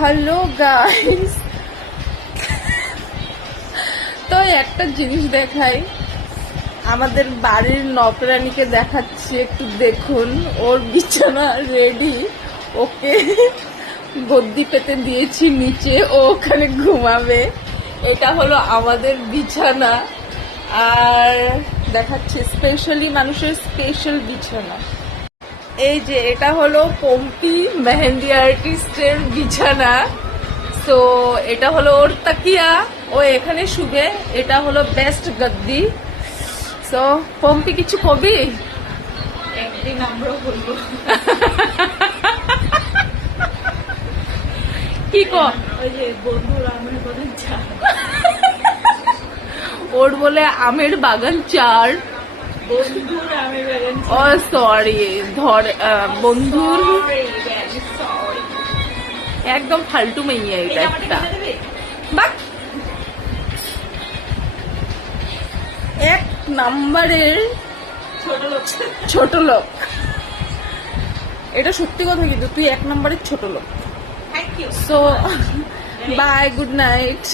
Hello guys, তো একটা জিনিস দেখাই, আমাদের বাড়ির নকরানিকে দেখাচ্ছি, একটু দেখুন। ওর বিছানা রেডি, ওকে গদ্দি পেতে দিয়েছি নিচে, ও ওখানে ঘুমাবে। এটা হলো আমাদের বিছানা, আর দেখাচ্ছি স্পেশালি মানুষের স্পেশাল বিছানা। এই যে এটা হলো পম্পি মেহেন্দি আর্টিস্টের বিছানা। তো এটা হলো ওর তাকিয়া, ও এখানে শুবে। এটা হলো বেস্ট গদ্দি। তো পম্পি কিছু কবি? একদিন আমরাও বলবো। কি কর? ওই যে বন্ধুরা আমার কথা চা, ওর বলে আমের বাগান চার। বন্ধুর আমের বাগান ও সরি, বন্ধুর একদম ফালতু মেয়ে এটা একটা। বাট এক নাম্বারের ছোট লোক। এটা সত্যি কথা, কিন্তু তুই এক নাম্বারের ছোট লোক। Thank you. So bye, good night.